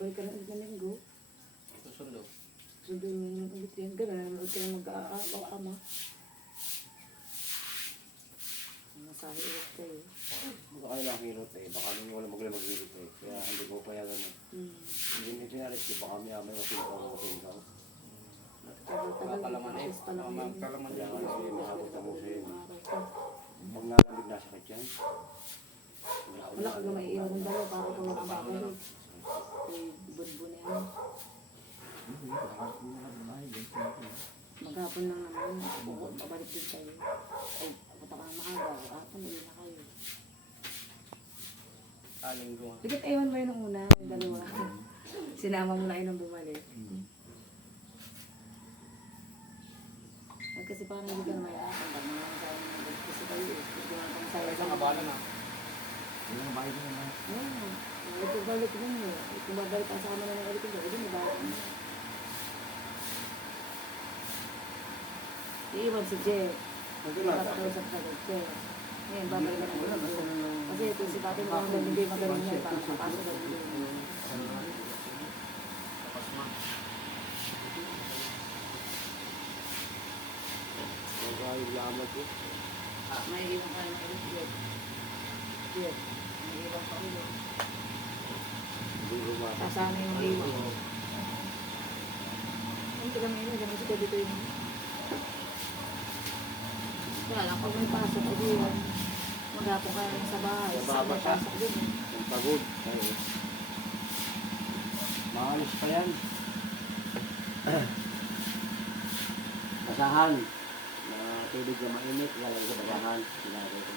babalik ka na ulit ng linggo. Susundo. Sundo naman ulit yan. Gano'n naman ulit kayo mag-ama. Masahe ulit kayo. Baka kayo lang hirot eh. Baka nung wala mag-hirot eh. Kaya hindi ko kaya gano'n. Hindi pinalis ko. Baka may mapinapawin ka. Makakalaman eh. Makakalaman Kaya yan. nga eh, makakutamusin. Pag nalamig na sakit yan. Wala ka gamay iwan ng dalawa para kung makababalik. May budbo na yan. Maghapon lang naman. Pabalik din kayo. Ay, punta ka na maaga. Hapon, uwi na kayo. Aling doon. Bigit ewan mo yun nung una, yung dalawa. Sinama mo na yun nung bumalik. At kasi parang hindi ka na may akin. Pag mga kayo na kasi kayo eh. Hindi ka na Kaya isang abala na. Hindi na bayad na. Oo. Balik mo mo. Kung babalik ang sama na ng ulit yung gawin, nabalik mo. Iiwan si Jeff. Nakakausap ka doon, Jeff. Ngayon, babalik ka na ng kasi ito si Pati mo hanggang hindi magaling niya para makapasok ka doon. Tapos ma. Magkayong lamag eh. May iwan ka na ng ulit, Jeff. Jeff, may iwan ka ulit. Hindi rumata. Kasama yung iwan. Ang taga may iwan, ganun si dito yun. Wala lang, pag may pasok, edi yun. Maghapon ka lang sa bahay. Nababa May ka. pasok din. Ang pagod. Ay, maalis pa yan. Basahan. Na tubig na mainit. Lalagay sa basahan. Sinagay ko.